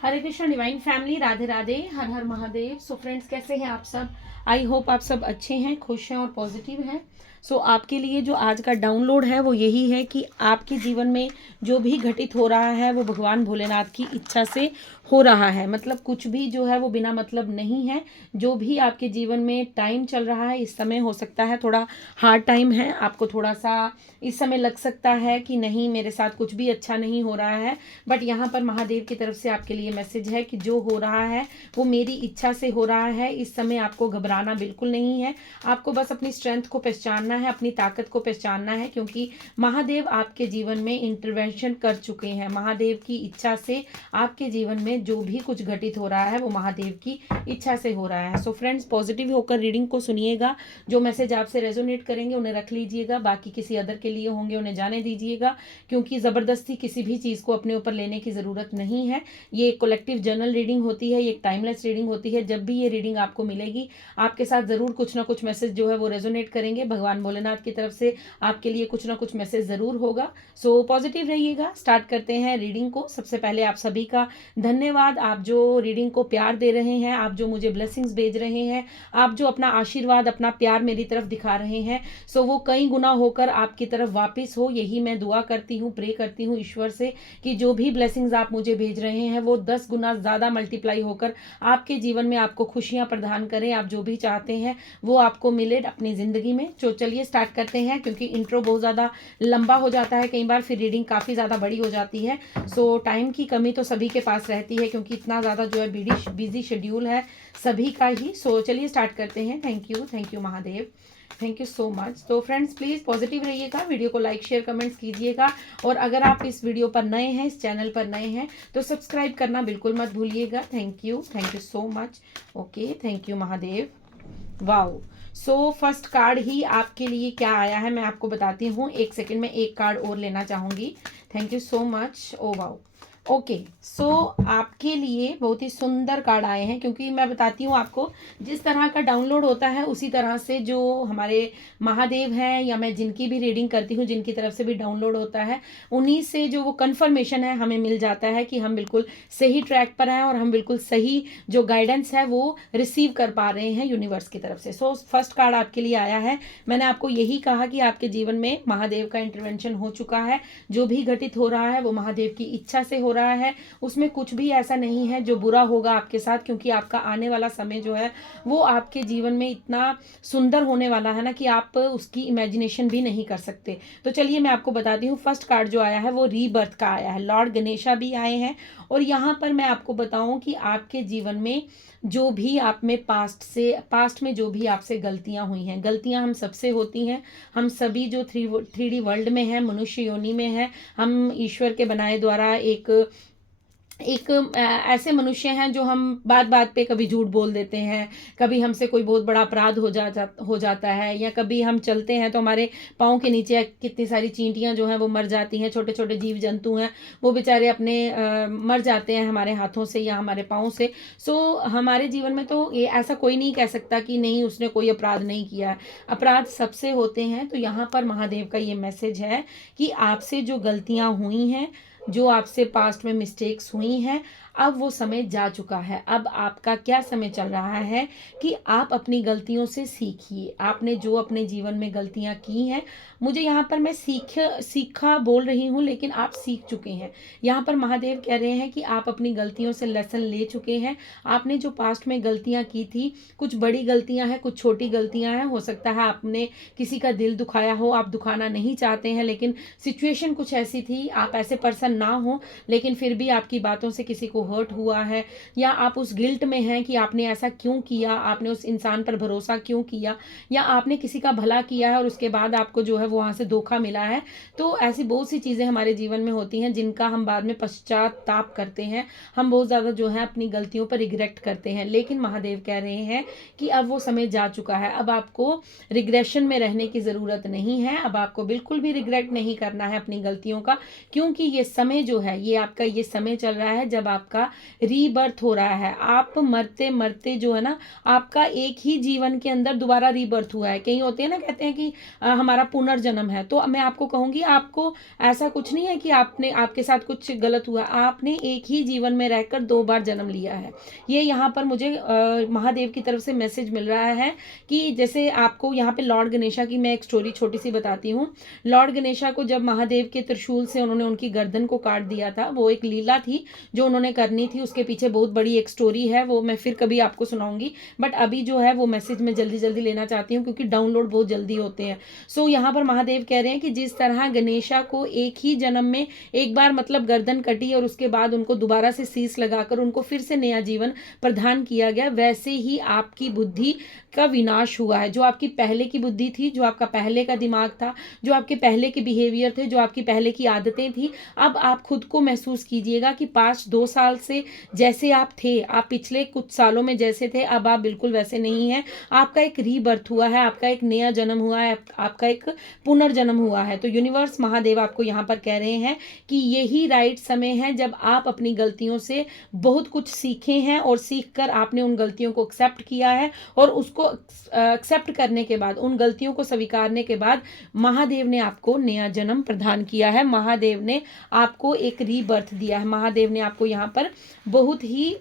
हरे Krishna divine family, Radhe Radhe, हर हर Mahadev. So friends, कैसे हैं आप सब? आई होप आप सब अच्छे हैं, खुश हैं और पॉजिटिव हैं। सो आपके लिए जो आज का डाउनलोड है वो यही है कि आपके जीवन में जो भी घटित हो रहा है वो भगवान भोलेनाथ की इच्छा से हो रहा है। मतलब कुछ भी जो है वो बिना मतलब नहीं है। जो भी आपके जीवन में टाइम चल रहा है, इस समय हो सकता है थोड़ा हार्ड टाइम है, आपको थोड़ा सा इस समय लग सकता है कि नहीं मेरे साथ कुछ भी अच्छा नहीं हो रहा है। बट यहाँ पर महादेव की तरफ से आपके लिए मैसेज है कि जो हो रहा है वो मेरी इच्छा से हो रहा है। इस समय आपको घबराना बिल्कुल नहीं है। आपको बस अपनी स्ट्रेंथ को पहचानना है, अपनी ताकत को पहचानना है, क्योंकि महादेव आपके जीवन में इंटरवेंशन कर चुके हैं। महादेव की इच्छा से आपके जीवन में जो भी कुछ घटित हो रहा है वो महादेव की इच्छा से हो रहा है। सो फ्रेंड्स, पॉजिटिव होकर रीडिंग को सुनिएगा। जो मैसेज आपसे रेजोनेट करेंगे उन्हें रख लीजिएगा, बाकी किसी अदर के लिए होंगे उन्हें जाने दीजिएगा, क्योंकि ज़बरदस्ती किसी भी चीज़ को अपने ऊपर लेने की ज़रूरत नहीं है। ये एक कलेक्टिव जर्नल रीडिंग होती है, ये एक टाइमलेस रीडिंग होती है। जब भी ये रीडिंग आपको मिलेगी, आपके साथ ज़रूर कुछ ना कुछ मैसेज जो है वो रेजोनेट करेंगे। भगवान भोलेनाथ की तरफ से आपके लिए कुछ ना कुछ मैसेज ज़रूर होगा। सो पॉजिटिव रहिएगा। स्टार्ट करते हैं रीडिंग को। सबसे पहले आप सभी का धन्यवाद, आप जो रीडिंग को प्यार दे रहे हैं, आप जो मुझे ब्लेसिंग्स भेज रहे हैं, आप जो अपना आशीर्वाद, अपना प्यार मेरी तरफ दिखा रहे हैं। सो वो कई गुना होकर आपकी तरफ वापस हो, यही मैं दुआ करती हूँ, प्रे करती हूँ ईश्वर से कि जो भी ब्लेसिंग्स आप मुझे भेज रहे हैं वो 10 गुना ज़्यादा मल्टीप्लाई होकर आपके जीवन में आपको खुशियाँ प्रदान करें। आप जो भी चाहते हैं वो आपको मिले अपनी ज़िंदगी में। तो चलिए स्टार्ट करते हैं, क्योंकि इंट्रो बहुत ज़्यादा लंबा हो जाता है कई बार, फिर रीडिंग काफ़ी ज़्यादा बड़ी हो जाती है। सो टाइम की कमी तो सभी के पास रहती है, क्योंकि इतना ज़्यादा जो है बिजी शेड्यूल है सभी का ही। सो चलिए स्टार्ट करते हैं। Thank you Mahadev, thank you so much. तो फ्रेंड्स, प्लीज़ पॉजिटिव रहिएगा, वीडियो को लाइक शेयर कमेंट्स कीजिएगा, और अगर आप इस वीडियो पर नए हैं, इस चैनल पर नए हैं, तो सब्सक्राइब करना बिल्कुल मत भूलिएगा। Thank you so much. Okay, thank you Mahadev. Wow. So first card ही आपके लिए क्या आया है मैं आपको बताती हूँ। एक सेकेंड में एक कार्ड और लेना चाहूँगी। Thank you so much. Oh wow. Okay, so आपके लिए बहुत ही सुंदर कार्ड आए हैं, क्योंकि मैं बताती हूँ आपको, जिस तरह का डाउनलोड होता है उसी तरह से जो हमारे महादेव हैं, या मैं जिनकी भी रीडिंग करती हूँ, जिनकी तरफ से भी डाउनलोड होता है, उन्हीं से जो वो कन्फर्मेशन है हमें मिल जाता है कि हम बिल्कुल सही ट्रैक पर हैं और हम बिल्कुल सही जो गाइडेंस है वो रिसीव कर पा रहे हैं यूनिवर्स की तरफ से। सो फर्स्ट कार्ड आपके लिए आया है। मैंने आपको यही कहा कि आपके जीवन में महादेव का इंटरवेंशन हो चुका है। जो भी घटित हो रहा है वो महादेव की इच्छा से हो रहा है। उसमें कुछ भी ऐसा नहीं है जो बुरा होगा आपके साथ, क्योंकि आपका आने वाला समय जो है वो आपके जीवन में इतना सुंदर होने वाला है ना कि आप उसकी इमेजिनेशन भी नहीं कर सकते। तो चलिए मैं आपको बताती हूँ। फर्स्ट कार्ड जो आया है वो रीबर्थ का आया है। लॉर्ड गणेशा भी आए हैं, और यहाँ पर मैं आपको बताऊं कि आपके जीवन में जो भी आप में पास्ट में जो भी आपसे गलतियां हुई हैं, गलतियां हम सबसे होती हैं। हम सभी जो 3D वर्ल्ड में है, मनुष्य योनि में है, हम ईश्वर के बनाए द्वारा ऐसे मनुष्य हैं जो हम बात बात पे कभी झूठ बोल देते हैं, कभी हमसे कोई बहुत बड़ा अपराध हो जाता है, या कभी हम चलते हैं तो हमारे पाँव के नीचे कितनी सारी चींटियां जो हैं वो मर जाती हैं। छोटे छोटे जीव जंतु हैं वो बेचारे अपने मर जाते हैं हमारे हाथों से या हमारे पाँव से। सो हमारे जीवन में तो ये ऐसा कोई नहीं कह सकता कि नहीं उसने कोई अपराध नहीं किया है। अपराध सबसे होते हैं। तो यहाँ पर महादेव का ये मैसेज है कि आपसे जो गलतियां हुई हैं, जो आपसे पास्ट में मिस्टेक्स हुई हैं, अब वो समय जा चुका है। अब आपका क्या समय चल रहा है कि आप अपनी गलतियों से सीखिए। आपने जो अपने जीवन में गलतियां की हैं, मुझे यहाँ पर मैं सीखा बोल रही हूँ, लेकिन आप सीख चुके हैं। यहाँ पर महादेव कह रहे हैं कि आप अपनी गलतियों से लेसन ले चुके हैं। आपने जो पास्ट में गलतियां की थी, कुछ बड़ी गलतियां हैं, कुछ छोटी गलतियां हैं। हो सकता है आपने किसी का दिल दुखाया हो, आप दुखाना नहीं चाहते हैं, लेकिन सिचुएशन कुछ ऐसी थी, आप ऐसे पर्सन ना हो, लेकिन फिर भी आपकी बातों से किसी को हर्ट हुआ है, या आप उस गिल्ट में हैं कि आपने ऐसा क्यों किया, आपने उस इंसान पर भरोसा क्यों किया, या आपने किसी का भला किया है और उसके बाद आपको जो है वहाँ से धोखा मिला है। तो ऐसी बहुत सी चीज़ें हमारे जीवन में होती हैं जिनका हम बाद में पश्चाताप करते हैं। हम बहुत ज़्यादा जो है अपनी गलतियों पर रिग्रेट करते हैं, लेकिन महादेव कह रहे हैं कि अब वो समय जा चुका है। अब आपको रिग्रेशन में रहने की ज़रूरत नहीं है। अब आपको बिल्कुल भी रिग्रेट नहीं करना है अपनी गलतियों का, क्योंकि ये समय जो है, ये आपका ये समय चल रहा है जब आपका रीबर्थ हो रहा है। आप मरते मरते जो है ना, आपका एक ही जीवन के अंदर दोबारा रीबर्थ हुआ है। कई होते हैं ना, कहते हैं कि हमारा पुनर्जन्म है, तो मैं आपको कहूँगी आपको ऐसा कुछ नहीं है कि आपके साथ कुछ गलत हुआ। आपने एक ही जीवन में रहकर 2 बार जन्म लिया है। ये यहाँ पर मुझे महादेव की तरफ से मैसेज मिल रहा है कि जैसे आपको यहाँ पे लॉर्ड गणेशा की मैं एक स्टोरी छोटी सी बताती हूँ। लॉर्ड गणेशा को जब महादेव के त्रिशूल से उन्होंने उनकी गर्दन को काट दिया था, वो एक लीला थी जो उन्होंने करनी थी। उसके पीछे बहुत बड़ी एक स्टोरी है, वो मैं फिर कभी आपको सुनाऊंगी। बट अभी जो है वो मैसेज मैं जल्दी जल्दी लेना चाहती हूँ क्योंकि डाउनलोड बहुत जल्दी होते हैं। सो यहाँ पर महादेव कह रहे हैं कि जिस तरह गणेशा को एक ही जन्म में एक बार मतलब गर्दन कटी और उसके बाद उनको दोबारा से शीश लगाकर उनको फिर से नया जीवन प्रदान किया गया, वैसे ही आपकी बुद्धि का विनाश हुआ है। जो आपकी पहले की बुद्धि थी, जो आपका पहले का दिमाग था, जो आपके पहले के बिहेवियर थे, जो आपकी पहले की आदतें थी, अब आप खुद को महसूस कीजिएगा कि 5-2 साल से जैसे आप थे, आप पिछले कुछ सालों में जैसे थे, अब आप बिल्कुल वैसे नहीं हैं। आपका एक रीबर्थ हुआ है, आपका एक नया जन्म हुआ है, आपका एक पुनर्जन्म हुआ है। तो यूनिवर्स महादेव आपको यहाँ पर कह रहे हैं कि यही राइट समय है जब आप अपनी गलतियों से बहुत कुछ सीखे हैं और सीख कर आपने उन गलतियों को एक्सेप्ट किया है, और उसको एक्सेप्ट करने के बाद, उन गलतियों को स्वीकारने के बाद महादेव ने आपको नया जन्म प्रदान किया है। महादेव ने आपको एक रीबर्थ दिया है। महादेव ने आपको यहाँ पर बहुत ही,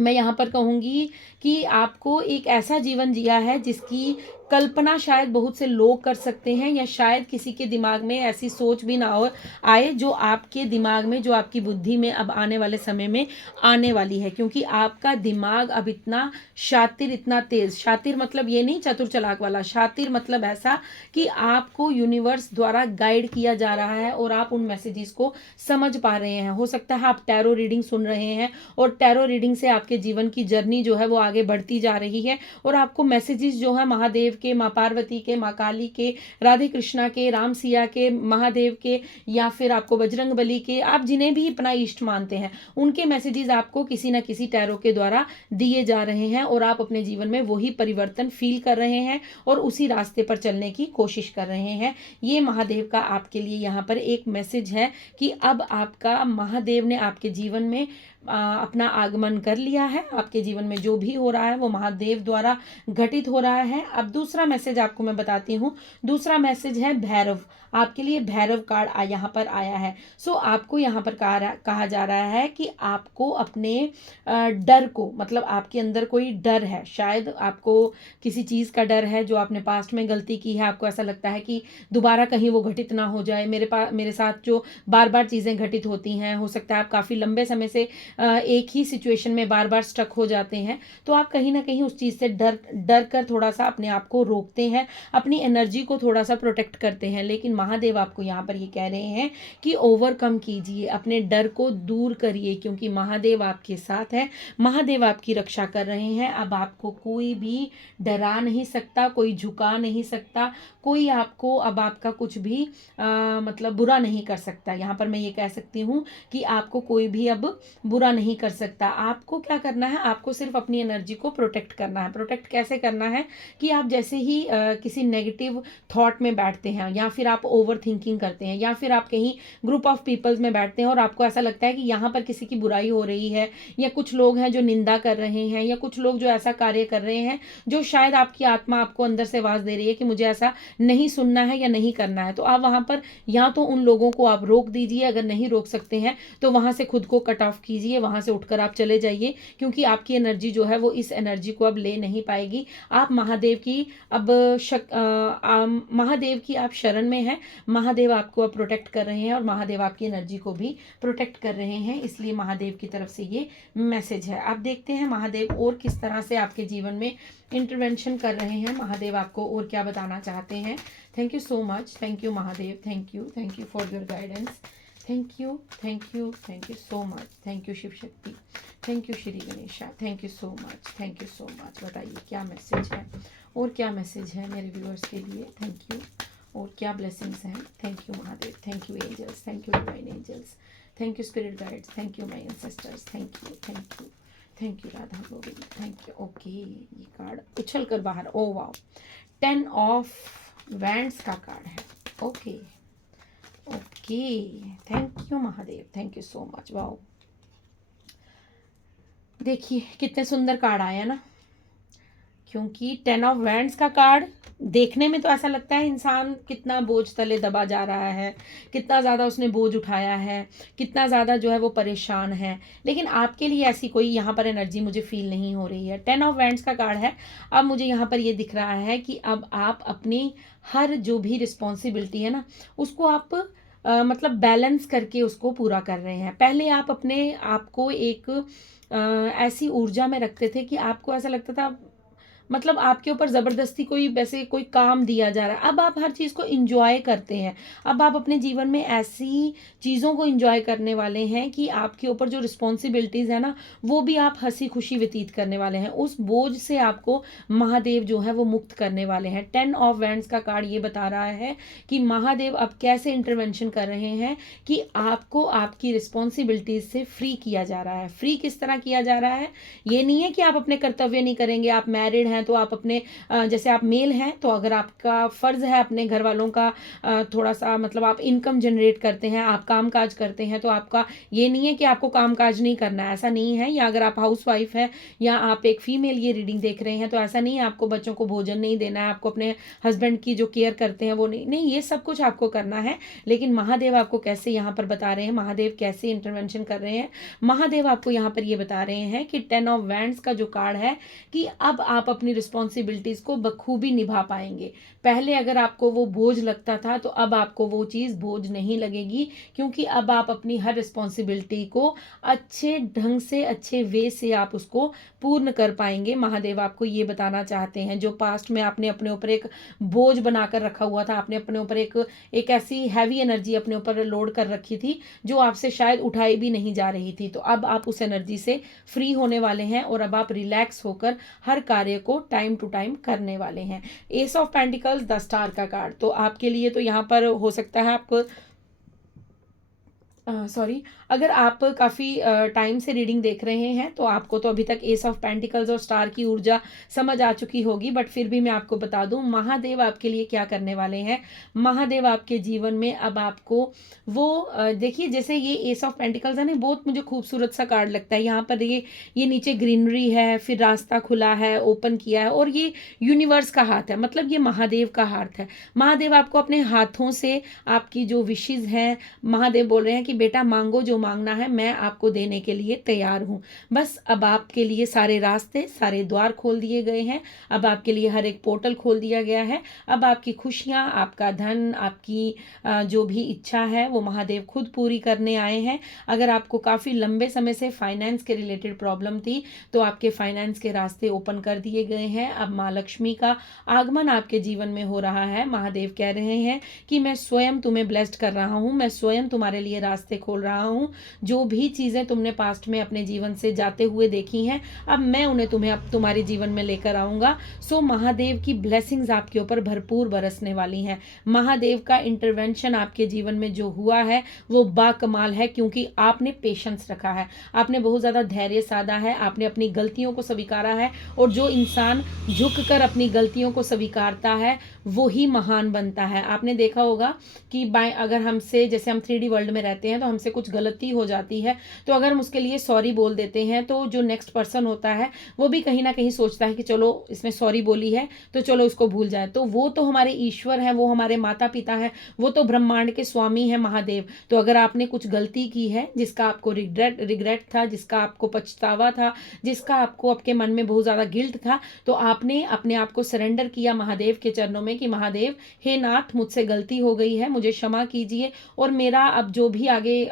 मैं यहाँ पर कहूँगी कि आपको एक ऐसा जीवन जिया है जिसकी कल्पना शायद बहुत से लोग कर सकते हैं, या शायद किसी के दिमाग में ऐसी सोच भी ना हो आए जो आपके दिमाग में, जो आपकी बुद्धि में अब आने वाले समय में आने वाली है। क्योंकि आपका दिमाग अब इतना शातिर, इतना तेज, शातिर मतलब ये नहीं चतुर चालाक वाला, शातिर मतलब ऐसा कि आपको यूनिवर्स द्वारा गाइड किया जा रहा है और आप उन मैसेजेस को समझ पा रहे हैं। हो सकता है आप टैरो रीडिंग सुन रहे हैं और टैरो रीडिंग से आपके जीवन की जर्नी जो है वो आगे बढ़ती जा रही है, और आपको मैसेजेस जो है महादेव के, माँ पार्वती के, माँ काली के, राधे कृष्णा के, राम सिया के, महादेव के, या फिर आपको बजरंग बली के, आप जिन्हें भी अपना इष्ट मानते हैं, उनके मैसेजेस आपको किसी ना किसी टैरो के द्वारा दिए जा रहे हैं, और आप अपने जीवन में वही परिवर्तन फील कर रहे हैं और उसी रास्ते पर चलने की कोशिश कर रहे हैं। ये महादेव का आपके लिए यहाँ पर एक मैसेज है कि अब आपका महादेव ने आपके जीवन में अपना आगमन कर लिया है। आपके जीवन में जो भी हो रहा है वो महादेव द्वारा घटित हो रहा है। अब दूसरा मैसेज आपको मैं बताती हूँ। दूसरा मैसेज है भैरव। आपके लिए भैरव कार्ड यहाँ पर आया है। सो आपको यहाँ पर कहा जा रहा है कि आपको अपने डर को, मतलब आपके अंदर कोई डर है, शायद आपको किसी चीज़ का डर है जो आपने पास्ट में गलती की है। आपको ऐसा लगता है कि दोबारा कहीं वो घटित ना हो जाए। मेरे साथ जो बार बार चीज़ें घटित होती हैं, हो सकता है आप काफ़ी लंबे समय से एक ही सिचुएशन में बार बार स्टक हो जाते हैं, तो आप कहीं ना कहीं उस चीज़ से डर कर थोड़ा सा अपने आप को रोकते हैं, अपनी एनर्जी को थोड़ा सा प्रोटेक्ट करते हैं। लेकिन महादेव आपको यहाँ पर ये कह रहे हैं कि ओवरकम कीजिए, अपने डर को दूर करिए, क्योंकि महादेव आपके साथ है, महादेव आपकी रक्षा कर रहे हैं। अब आपको कोई भी डरा नहीं सकता, कोई झुका नहीं सकता, कोई आपको अब आपका कुछ भी मतलब बुरा नहीं कर सकता। यहाँ पर मैं ये कह सकती हूँ कि आपको कोई भी अब बुरा नहीं कर सकता। आपको क्या करना है, आपको सिर्फ अपनी एनर्जी को प्रोटेक्ट करना है। प्रोटेक्ट कैसे करना है कि आप जैसे ही किसी नेगेटिव थॉट में बैठते हैं, या फिर आप ओवर थिंकिंग करते हैं, या फिर आप कहीं ग्रुप ऑफ पीपल्स में बैठते हैं और आपको ऐसा लगता है कि यहाँ पर किसी की बुराई हो रही है, या कुछ लोग हैं जो निंदा कर रहे हैं, या कुछ लोग जो ऐसा कार्य कर रहे हैं जो शायद आपकी आत्मा आपको अंदर से आवाज़ दे रही है कि मुझे ऐसा नहीं सुनना है या नहीं करना है, तो आप वहाँ पर या तो उन लोगों को आप रोक दीजिए, अगर नहीं रोक सकते हैं तो वहाँ से खुद को कट ऑफ कीजिए, वहाँ से उठकर आप चले जाइए, क्योंकि आपकी एनर्जी जो है वो इस एनर्जी को अब ले नहीं पाएगी। आप महादेव की अब महादेव की आप शरण में हैं, महादेव आपको अब प्रोटेक्ट कर रहे हैं और महादेव आपकी एनर्जी को भी प्रोटेक्ट कर रहे हैं, इसलिए महादेव की तरफ से ये मैसेज है। आप देखते हैं महादेव और किस तरह से आपके जीवन में इंटरवेंशन कर रहे हैं, महादेव आपको और क्या बताना चाहते हैं। Thank you so much, thank you Mahadev, thank you for your guidance, thank you so much, thank you Shiv Shakti, thank you Shri Ganesha, thank you so much. बताइए क्या मैसेज है और क्या मैसेज है मेरे व्यूअर्स के लिए। थैंक यू, और क्या ब्लेसिंग्स हैं। Thank you Mahadev, thank you angels, thank you divine angels, thank you spirit guides, thank you my ancestors, thank you Radha Govind, thank you. Okay, ये कार्ड उछल कर बाहर, ओ वाओ, 10 ऑफ वैंड्स का कार्ड है। Okay, okay, thank you Mahadev, thank you so much. Wow, देखिए कितने सुंदर card आया ना, क्योंकि 10 ऑफ वैंड्स का कार्ड देखने में तो ऐसा लगता है इंसान कितना बोझ तले दबा जा रहा है, कितना ज़्यादा उसने बोझ उठाया है, कितना ज़्यादा जो है वो परेशान है, लेकिन आपके लिए ऐसी कोई यहाँ पर एनर्जी मुझे फील नहीं हो रही है। 10 ऑफ वैंड्स का कार्ड है। अब मुझे यहाँ पर ये दिख रहा है कि अब आप अपनी हर जो भी रिस्पॉन्सिबिलिटी है ना, उसको आप मतलब बैलेंस करके उसको पूरा कर रहे हैं। पहले आप अपने आप को एक ऐसी ऊर्जा में रखते थे कि आपको ऐसा लगता था, मतलब आपके ऊपर ज़बरदस्ती कोई वैसे कोई काम दिया जा रहा है। अब आप हर चीज़ को इंजॉय करते हैं। अब आप अपने जीवन में ऐसी चीज़ों को इंजॉय करने वाले हैं कि आपके ऊपर जो रिस्पॉन्सिबिलिटीज़ है ना, वो भी आप हंसी खुशी व्यतीत करने वाले हैं। उस बोझ से आपको महादेव जो है वो मुक्त करने वाले हैं। 10 ऑफ वैंड्स का कार्ड ये बता रहा है कि महादेव अब कैसे इंटरवेंशन कर रहे हैं कि आपको आपकी रिस्पॉन्सिबिलिटीज से फ्री किया जा रहा है। फ्री किस तरह किया जा रहा है? ये नहीं है कि आप अपने कर्तव्य नहीं करेंगे। आप मैरिड हैं तो आप अपने जैसे आप मेल हैं तो अगर आपका फ़र्ज़ है अपने घर वालों का थोड़ा सा, मतलब आप इनकम जनरेट करते हैं, आप काम काज करते हैं, तो आपका ये नहीं है कि आपको काम काज नहीं करना है, ऐसा नहीं है। या अगर आप हाउस वाइफ है या आप एक फीमेल ये रीडिंग देख रहे हैं तो ऐसा नहीं है आपको बच्चों को भोजन नहीं देना है, आपको अपने हस्बैंड की जो केयर करते हैं वो नहीं, ये सब कुछ आपको करना है। लेकिन महादेव आपको कैसे यहाँ पर बता रहे हैं, महादेव कैसे इंटरवेंशन कर रहे हैं, महादेव आपको यहाँ पर ये बता रहे हैं कि 10 ऑफ वैंड्स का जो कार्ड है कि अब आप अपनी रिस्पॉन्सिबिलिटीज को बखूबी निभा पाएंगे। पहले अगर आपको वो बोझ लगता था तो अब आपको वो चीज़ बोझ नहीं लगेगी, क्योंकि अब आप अपनी हर रिस्पॉन्सिबिलिटी को अच्छे ढंग से, अच्छे वे से आप उसको पूर्ण कर पाएंगे। महादेव आपको ये बताना चाहते हैं, जो पास्ट में आपने अपने ऊपर एक बोझ बनाकर रखा हुआ था, आपने अपने ऊपर एक ऐसी हैवी एनर्जी अपने ऊपर लोड कर रखी थी जो आपसे शायद उठाई भी नहीं जा रही थी, तो अब आप उस एनर्जी से फ्री होने वाले हैं और अब आप रिलैक्स होकर हर कार्य को टाइम टू टाइम करने वाले हैं। S of pentacles, the star का कार्ड, तो आपके लिए तो यहाँ पर हो सकता है आप सॉरी, अगर आप काफ़ी टाइम से रीडिंग देख रहे हैं तो आपको तो अभी तक एस ऑफ पेंटिकल्स और स्टार की ऊर्जा समझ आ चुकी होगी, बट फिर भी मैं आपको बता दूं महादेव आपके लिए क्या करने वाले हैं। महादेव आपके जीवन में अब आपको वो देखिए, जैसे ये एस ऑफ पेंटिकल्स है ना, बहुत मुझे खूबसूरत सा कार्ड लगता है। यहाँ पर ये नीचे ग्रीनरी है, फिर रास्ता खुला है, ओपन किया है, और ये यूनिवर्स का हाथ है, मतलब ये महादेव का हाथ है। महादेव आपको अपने हाथों से आपकी जो विशेज़ हैं, महादेव बोल रहे हैं कि बेटा मांगो, जो मांगना है मैं आपको देने के लिए तैयार हूँ। बस अब आपके लिए सारे रास्ते, सारे द्वार खोल दिए गए हैं। अब आपके लिए हर एक पोर्टल खोल दिया गया है। अब आपकी खुशियाँ, आपका धन, आपकी जो भी इच्छा है वो महादेव खुद पूरी करने आए हैं। अगर आपको काफ़ी लंबे समय से फाइनेंस के रिलेटेड प्रॉब्लम थी तो आपके फाइनेंस के रास्ते ओपन कर दिए गए हैं। अब माँ लक्ष्मी का आगमन आपके जीवन में हो रहा है। महादेव कह रहे हैं कि मैं स्वयं तुम्हें ब्लेस्ड कर रहा हूँ, मैं स्वयं तुम्हारे लिए रास्ते खोल रहा हूँ। जो भी चीज़ें तुमने पास्ट में अपने जीवन से जाते हुए देखी हैं, अब मैं उन्हें तुम्हें अब तुम्हारे जीवन में लेकर आऊँगा। सो महादेव की ब्लेसिंग्स आपके ऊपर भरपूर बरसने वाली हैं। महादेव का इंटरवेंशन आपके जीवन में जो हुआ है वो बाकमाल है, क्योंकि आपने पेशेंस रखा है, आपने बहुत ज़्यादा धैर्य साधा है, आपने अपनी गलतियों को स्वीकारा है। और जो इंसान झुककर अपनी गलतियों को स्वीकारता है वो ही महान बनता है। आपने देखा होगा कि अगर हमसे, जैसे हम 3D वर्ल्ड में रहते हैं तो हमसे कुछ गलती हो जाती है, तो अगर हम उसके लिए सॉरी बोल देते हैं तो जो नेक्स्ट पर्सन होता है वो भी कहीं ना कहीं सोचता है कि चलो इसने सॉरी बोली है तो चलो उसको भूल जाए। तो वो तो हमारे ईश्वर हैं, वो हमारे माता पिता हैं, वो तो ब्रह्मांड के स्वामी हैं महादेव। तो अगर आपने कुछ गलती की है जिसका आपको रिग्रेट था, जिसका आपको पछतावा था, जिसका आपको आपके मन में बहुत ज़्यादा गिल्ट था, तो आपने अपने आप को सरेंडर किया महादेव के चरणों में कि महादेव, हे नाथ, मुझसे गलती हो गई है, मुझे क्षमा कीजिए, और मेरा अब जो भी आगे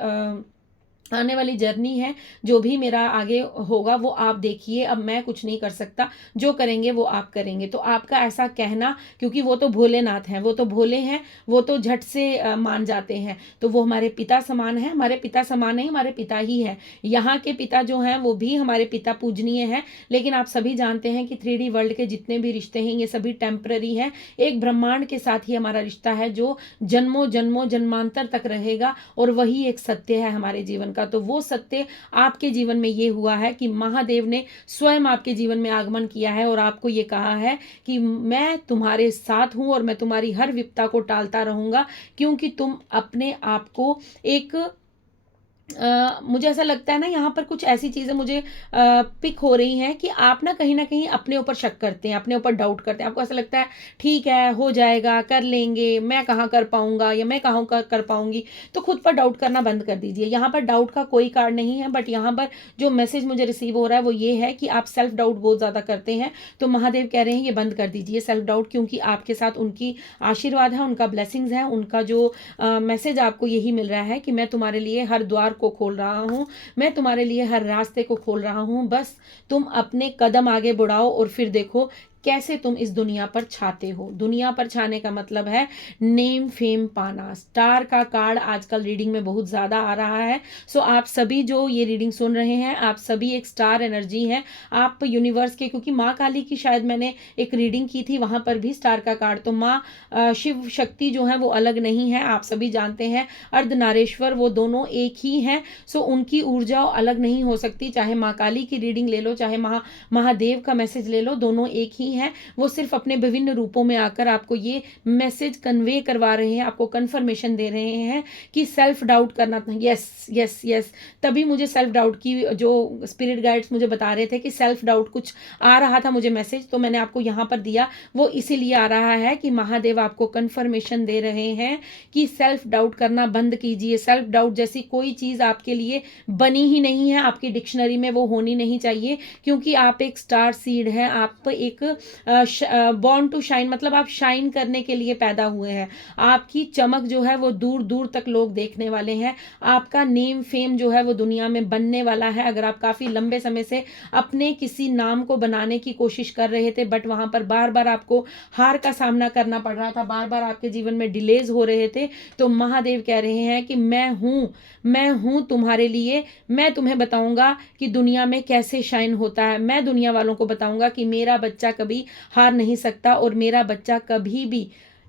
आने वाली जर्नी है, जो भी मेरा आगे होगा वो आप देखिए, अब मैं कुछ नहीं कर सकता, जो करेंगे वो आप करेंगे। तो आपका ऐसा कहना, क्योंकि वो तो भोलेनाथ हैं, वो तो भोले हैं, वो तो झट से मान जाते हैं, तो वो हमारे पिता समान है। हमारे पिता समान नहीं, हमारे पिता ही है। यहाँ के पिता जो हैं वो भी हमारे पिता पूजनीय हैं, लेकिन आप सभी जानते हैं कि 3D वर्ल्ड के जितने भी रिश्ते हैं ये सभी टेम्पररी हैं। एक ब्रह्मांड के साथ ही हमारा रिश्ता है जो जन्मों जन्मों जन्मांतर तक रहेगा, और वही एक सत्य है हमारे जीवन का। का। तो वो सत्य आपके जीवन में ये हुआ है कि महादेव ने स्वयं आपके जीवन में आगमन किया है और आपको ये कहा है कि मैं तुम्हारे साथ हूं और मैं तुम्हारी हर विपदा को टालता रहूंगा, क्योंकि तुम अपने आप को एक मुझे ऐसा लगता है ना, यहाँ पर कुछ ऐसी चीज़ें मुझे पिक हो रही हैं कि आप ना कहीं अपने ऊपर शक करते हैं, अपने ऊपर डाउट करते हैं। आपको ऐसा लगता है ठीक है, हो जाएगा, कर लेंगे, मैं कहाँ कर पाऊंगा या मैं कहाँ कर पाऊंगी। तो खुद पर डाउट करना बंद कर दीजिए। यहाँ पर डाउट का कोई कारण नहीं है, बट यहाँ पर जो मैसेज मुझे रिसीव हो रहा है वो ये है कि आप सेल्फ डाउट बहुत ज़्यादा करते हैं। तो महादेव कह रहे हैं ये बंद कर दीजिए सेल्फ डाउट, क्योंकि आपके साथ उनकी आशीर्वाद है, उनका ब्लेसिंग्स है, उनका जो मैसेज आपको यही मिल रहा है कि मैं तुम्हारे लिए हर द्वार को खोल रहा हूं, मैं तुम्हारे लिए हर रास्ते को खोल रहा हूं, बस तुम अपने कदम आगे बढ़ाओ और फिर देखो कैसे तुम इस दुनिया पर छाते हो। दुनिया पर छाने का मतलब है नेम फेम पाना। स्टार का कार्ड आजकल रीडिंग में बहुत ज़्यादा आ रहा है। सो आप सभी जो ये रीडिंग सुन रहे हैं, आप सभी एक स्टार एनर्जी हैं, आप यूनिवर्स के, क्योंकि माँ काली की शायद मैंने एक रीडिंग की थी, वहाँ पर भी स्टार का कार्ड। तो माँ शिव शक्ति जो है वो अलग नहीं है, आप सभी जानते हैं। अर्धनारेश्वर वो दोनों एक ही हैं। सो उनकी ऊर्जा अलग नहीं हो सकती। चाहे माँ काली की रीडिंग ले लो, चाहे महादेव का मैसेज ले लो, दोनों एक ही हैं। वो सिर्फ अपने विभिन्न रूपों में आकर आपको ये मैसेज कन्वे करवा रहे हैं, आपको कंफर्मेशन दे रहे हैं कि सेल्फ डाउट करना। यस यस यस, तभी मुझे सेल्फ डाउट की जो स्पिरिट गाइड्स मुझे बता रहे थे कि सेल्फ डाउट कुछ आ रहा था मुझे मैसेज, तो मैंने आपको यहाँ पर दिया। वो इसीलिए आ रहा है कि महादेव आपको कंफर्मेशन दे रहे हैं कि सेल्फ डाउट करना बंद कीजिए। सेल्फ डाउट जैसी कोई चीज़ आपके लिए बनी ही नहीं है, आपकी डिक्शनरी में वो होनी नहीं चाहिए, क्योंकि आप एक स्टार सीड हैं, आप एक बॉर्न टू शाइन, मतलब आप शाइन करने के लिए पैदा हुए हैं। आपकी चमक जो है वो दूर दूर तक लोग देखने वाले हैं। आपका नेम फेम जो है वो दुनिया में बनने वाला है। अगर आप काफ़ी लंबे समय से अपने किसी नाम को बनाने की कोशिश कर रहे थे, बट वहाँ पर बार बार आपको हार का सामना करना पड़ रहा था, बार बार आपके जीवन में डिलेज हो रहे थे, तो महादेव कह रहे हैं कि मैं हूँ तुम्हारे लिए। मैं तुम्हें बताऊंगा कि दुनिया में कैसे शाइन होता है। मैं दुनिया वालों को बताऊंगा कि मेरा बच्चा कभी हार नहीं सकता और मेरा बच्चा कभी भी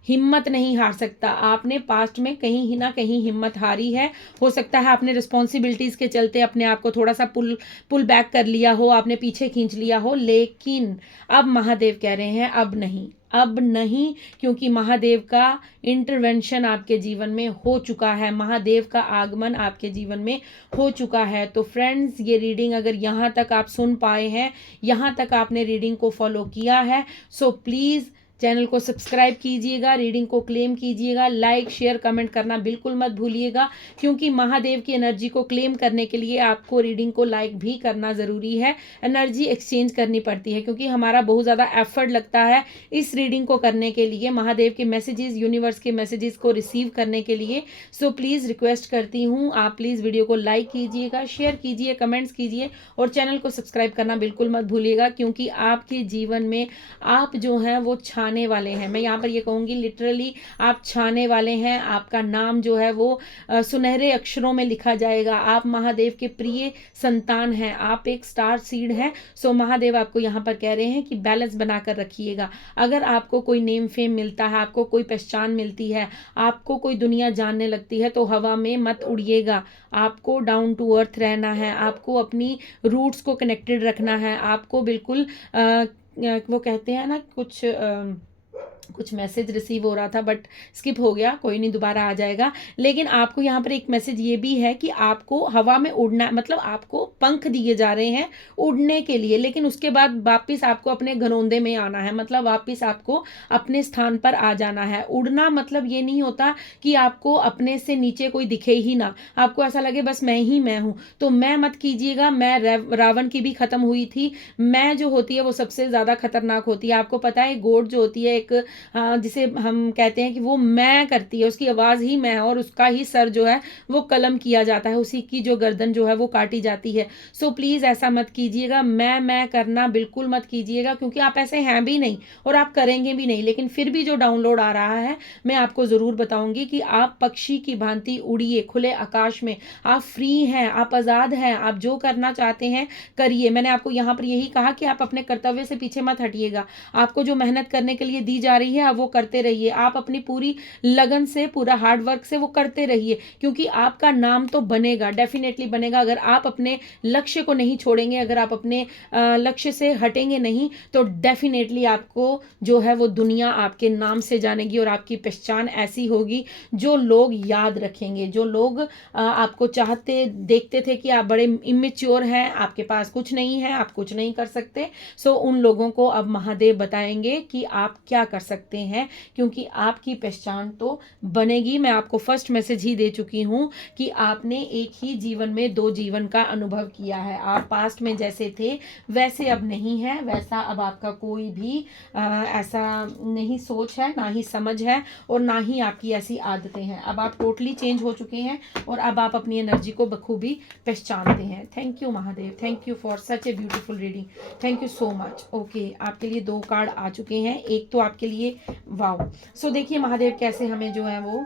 हिम्मत नहीं हार सकता। आपने पास्ट में कहीं ही ना कहीं हिम्मत हारी है। हो सकता है आपने रिस्पॉन्सिबिलिटीज़ के चलते अपने आप को थोड़ा सा पुल बैक कर लिया हो, आपने पीछे खींच लिया हो, लेकिन अब महादेव कह रहे हैं अब नहीं, क्योंकि महादेव का इंटरवेंशन आपके जीवन में हो चुका है, महादेव का आगमन आपके जीवन में हो चुका है। तो फ्रेंड्स, ये रीडिंग अगर यहाँ तक आप सुन पाए हैं, यहाँ तक आपने रीडिंग को फॉलो किया है, सो प्लीज़ चैनल को सब्सक्राइब कीजिएगा, रीडिंग को क्लेम कीजिएगा, लाइक शेयर कमेंट करना बिल्कुल मत भूलिएगा, क्योंकि महादेव की एनर्जी को क्लेम करने के लिए आपको रीडिंग को लाइक भी करना ज़रूरी है। एनर्जी एक्सचेंज करनी पड़ती है, क्योंकि हमारा बहुत ज़्यादा एफर्ट लगता है इस रीडिंग को करने के लिए, महादेव के मैसेजेस, यूनिवर्स के मैसेजेस को रिसीव करने के लिए। सो प्लीज़ रिक्वेस्ट करती हूँ, आप प्लीज़ वीडियो को लाइक कीजिएगा, शेयर कीजिए, कमेंट्स कीजिए और चैनल को सब्सक्राइब करना बिल्कुल मत भूलिएगा, क्योंकि आपके जीवन में आप जो हैं वो छाने वाले हैं। मैं यहाँ पर ये कहूँगी लिटरली आप छाने वाले हैं। आपका नाम जो है वो सुनहरे अक्षरों में लिखा जाएगा। आप महादेव के प्रिय संतान हैं, आप एक स्टार सीड हैं। सो महादेव आपको यहाँ पर कह रहे हैं कि बैलेंस बनाकर रखिएगा। अगर आपको कोई नेम फेम मिलता है, आपको कोई पहचान मिलती है, आपको कोई दुनिया जानने लगती है, तो हवा में मत उड़िएगा। आपको डाउन टू अर्थ रहना है, आपको अपनी रूट्स को कनेक्टेड रखना है, आपको बिल्कुल वो कहते हैं ना, कुछ मैसेज रिसीव हो रहा था बट स्किप हो गया, कोई नहीं, दोबारा आ जाएगा। लेकिन आपको यहाँ पर एक मैसेज ये भी है कि आपको हवा में उड़ना, मतलब आपको पंख दिए जा रहे हैं उड़ने के लिए, लेकिन उसके बाद वापस आपको अपने घरौंदे में आना है, मतलब वापस आपको अपने स्थान पर आ जाना है। उड़ना मतलब ये नहीं होता कि आपको अपने से नीचे कोई दिखे ही ना, आपको ऐसा लगे बस मैं ही मैं हूँ। तो मैं मत कीजिएगा। मैं रावण की भी खत्म हुई थी। मैं जो होती है वो सबसे ज़्यादा खतरनाक होती है। आपको पता है गोड जो होती है एक, जिसे हम कहते हैं कि वो मैं करती है, उसकी आवाज़ ही मैं है और उसका ही सर जो है वो कलम किया जाता है, उसी की जो गर्दन जो है वो काटी जाती है। सो प्लीज़ ऐसा मत कीजिएगा, मैं करना बिल्कुल मत कीजिएगा, क्योंकि आप ऐसे हैं भी नहीं और आप करेंगे भी नहीं। लेकिन फिर भी जो डाउनलोड आ रहा है मैं आपको ज़रूर बताऊंगी कि आप पक्षी की भांति उड़िए खुले आकाश में। आप फ्री हैं, आप आज़ाद हैं, आप जो करना चाहते हैं करिए। मैंने आपको यहाँ पर यही कहा कि आप अपने कर्तव्य से पीछे मत हटिएगा। आपको जो मेहनत करने के लिए दी जा रही है, अब वो करते रहिए। आप अपनी पूरी लगन से, पूरा हार्ड वर्क से वो करते रहिए, क्योंकि आपका नाम तो बनेगा, डेफिनेटली बनेगा। अगर आप अपने लक्ष्य को नहीं छोड़ेंगे, अगर आप अपने लक्ष्य से हटेंगे नहीं, तो डेफिनेटली आपको जो है वो दुनिया आपके नाम से जानेगी और आपकी पहचान ऐसी होगी जो लोग याद रखेंगे। जो लोग आपको चाहते देखते थे कि आप बड़े इमेच्योर हैं, आपके पास कुछ नहीं है, आप कुछ नहीं कर सकते, सो उन लोगों को अब महादेव बताएंगे कि आप क्या कर सकते हैं, क्योंकि आपकी पहचान तो बनेगी। मैं आपको फर्स्ट मैसेज ही दे चुकी हूं कि आपने एक ही जीवन में दो जीवन का अनुभव किया है। आप पास्ट में जैसे थे वैसे अब नहीं है, वैसा अब आपका कोई भी ऐसा नहीं सोच है, ना ही समझ है, और ना ही आपकी ऐसी आदतें हैं। अब आप टोटली चेंज हो चुके हैं और अब आप अपनी एनर्जी को बखूबी पहचानते हैं। Thank you Mahadev, thank you for such a beautiful reading, thank you so much. Okay, आपके लिए 2 कार्ड आ चुके हैं, एक तो आपके लिए वाओ। सो देखिए महादेव कैसे हमें जो है वो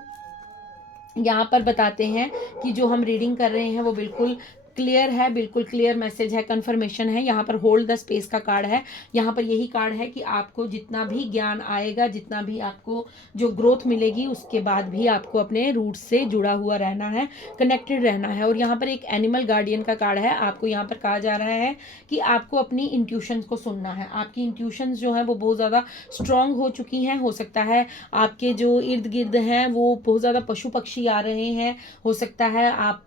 यहाँ पर बताते हैं कि जो हम रीडिंग कर रहे हैं वो बिल्कुल क्लियर है, बिल्कुल क्लियर मैसेज है, कंफर्मेशन है। यहाँ पर होल्ड द स्पेस का कार्ड है। यहाँ पर यही कार्ड है कि आपको जितना भी ज्ञान आएगा, जितना भी आपको जो ग्रोथ मिलेगी, उसके बाद भी आपको अपने रूट से जुड़ा हुआ रहना है, कनेक्टेड रहना है। और यहाँ पर एक एनिमल गार्डियन का कार्ड है। आपको यहाँ पर कहा जा रहा है कि आपको अपनी इंट्यूशंस को सुनना है। आपकी इंट्यूशंस जो है वो बहुत ज़्यादा स्ट्रांग हो चुकी हैं। हो सकता है आपके जो इर्द गिर्द हैं वो बहुत ज़्यादा पशु पक्षी आ रहे हैं। हो सकता है आप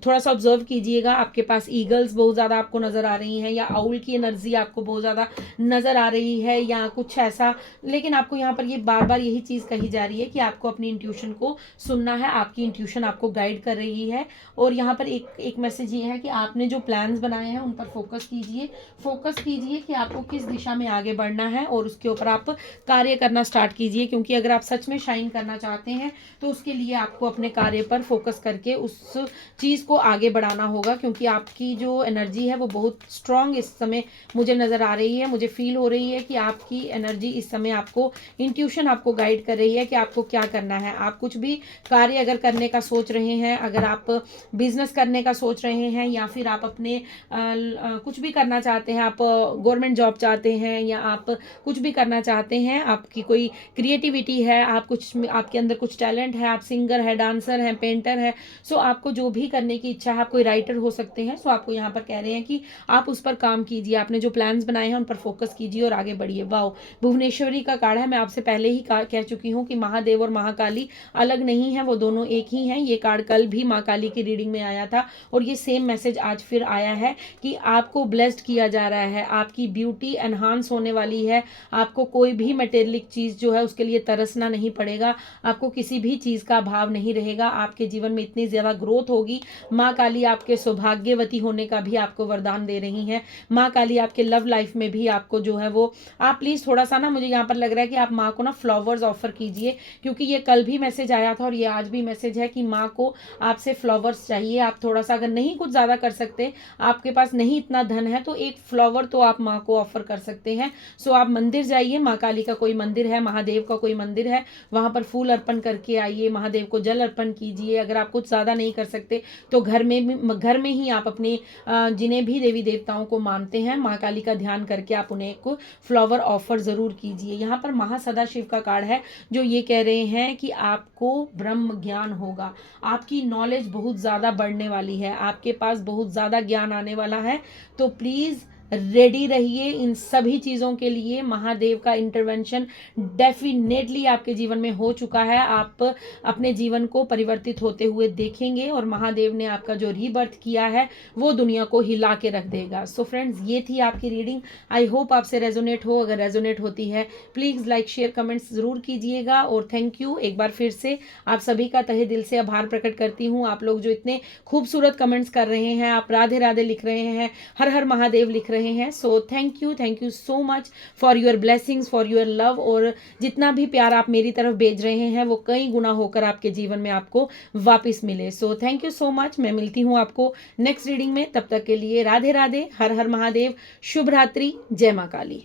थोड़ा सा ऑब्जर्व कीजिएगा, आपके पास ईगल्स बहुत ज़्यादा आपको नज़र आ रही हैं, या आउल की एनर्जी आपको बहुत ज़्यादा नज़र आ रही है, या कुछ ऐसा। लेकिन आपको यहाँ पर ये बार बार यही चीज़ कही जा रही है कि आपको अपनी इंट्यूशन को सुनना है। आपकी इंट्यूशन आपको गाइड कर रही है। और यहाँ पर एक मैसेज ये है कि आपने जो प्लान्स बनाए हैं उन पर फोकस कीजिए। फोकस कीजिए कि आपको किस दिशा में आगे बढ़ना है और उसके ऊपर आप कार्य करना स्टार्ट कीजिए, क्योंकि अगर आप सच में शाइन करना चाहते हैं तो उसके लिए आपको अपने कार्य पर फोकस करके उस चीज़ को आगे बढ़ाना होगा, क्योंकि आपकी जो एनर्जी है वो बहुत स्ट्रांग इस समय मुझे नज़र आ रही है। मुझे फील हो रही है कि आपकी एनर्जी इस समय, आपको इंट्यूशन आपको गाइड कर रही है कि आपको क्या करना है। आप कुछ भी कार्य अगर करने का सोच रहे हैं, अगर आप बिजनेस करने का सोच रहे हैं, या फिर आप अपने कुछ भी करना चाहते हैं, आप गवर्नमेंट जॉब चाहते हैं, या आप कुछ भी करना चाहते हैं, आपकी कोई क्रिएटिविटी है, आप कुछ, आपके अंदर कुछ टैलेंट है, आप सिंगर है, डांसर है, पेंटर है, सो आपको जो भी करने की इच्छा है, आप कोई राइटर हो सकते हैं, सो आपको यहाँ पर कह रहे हैं कि आप उस पर काम कीजिए। आपने जो प्लान्स बनाए हैं उन पर फोकस कीजिए और आगे बढ़िए। वाओ, भुवनेश्वरी का कार्ड है। मैं आपसे पहले ही कह चुकी हूँ कि महादेव और महाकाली अलग नहीं है, वो दोनों एक ही हैं। ये कार्ड कल भी माँ काली की रीडिंग में आया था और ये सेम मैसेज आज फिर आया है कि आपको ब्लेस्ड किया जा रहा है, आपकी ब्यूटी एनहांस होने वाली है। आपको कोई भी मटेरियलिक चीज़ जो है उसके लिए तरसना नहीं पड़ेगा, आपको किसी भी चीज़ का अभाव नहीं रहेगा। आपके जीवन में इतनी ज़्यादा ग्रोथ होगी। माँ काली आपके सौभाग्यवती होने का भी आपको वरदान दे रही हैं। माँ काली आपके लव लाइफ में भी आपको जो है वो, आप प्लीज़ थोड़ा सा ना, मुझे यहाँ पर लग रहा है कि आप माँ को ना फ्लावर्स ऑफर कीजिए, क्योंकि ये कल भी मैसेज आया था और ये आज भी मैसेज है कि माँ को आपसे फ्लावर्स चाहिए। आप थोड़ा सा, अगर नहीं कुछ ज़्यादा कर सकते, आपके पास नहीं इतना धन है, तो एक फ्लावर तो आप माँ को ऑफर कर सकते हैं। सो आप मंदिर जाइए, माँ काली का कोई मंदिर है, महादेव का कोई मंदिर है, वहाँ पर फूल अर्पण करके आइए, महादेव को जल अर्पण कीजिए। अगर आप कुछ ज़्यादा नहीं कर सकते तो घर में ही आप अपने जिन्हें भी देवी देवताओं को मानते हैं, माँ काली का ध्यान करके आप उन्हें एक फ्लावर ऑफर ज़रूर कीजिए। यहाँ पर महासदाशिव का कार्ड है जो ये कह रहे हैं कि आपको ब्रह्म ज्ञान होगा, आपकी नॉलेज बहुत ज़्यादा बढ़ने वाली है, आपके पास बहुत ज़्यादा ज्ञान आने वाला है। तो प्लीज़ रेडी रहिए इन सभी चीज़ों के लिए। महादेव का इंटरवेंशन डेफिनेटली आपके जीवन में हो चुका है। आप अपने जीवन को परिवर्तित होते हुए देखेंगे और महादेव ने आपका जो रीबर्थ किया है वो दुनिया को हिला के रख देगा। सो फ्रेंड्स, ये थी आपकी रीडिंग। आई होप आपसे रेजोनेट हो। अगर रेजोनेट होती है प्लीज़ लाइक शेयर कमेंट्स ज़रूर कीजिएगा। और थैंक यू एक बार फिर से, आप सभी का तहे दिल से आभार प्रकट करती हूँ। आप लोग जो इतने खूबसूरत कमेंट्स कर रहे हैं, आप राधे राधे लिख रहे हैं, हर हर महादेव लिख रहे हैं। So thank you so much for your blessings, for your love. और जितना भी प्यार आप मेरी तरफ भेज रहे हैं वो कई गुना होकर आपके जीवन में आपको वापस मिले। So thank you so much. मैं मिलती हूँ आपको नेक्स्ट रीडिंग में, तब तक के लिए राधे राधे, हर हर महादेव, शुभ रात्रि, जय माँ काली।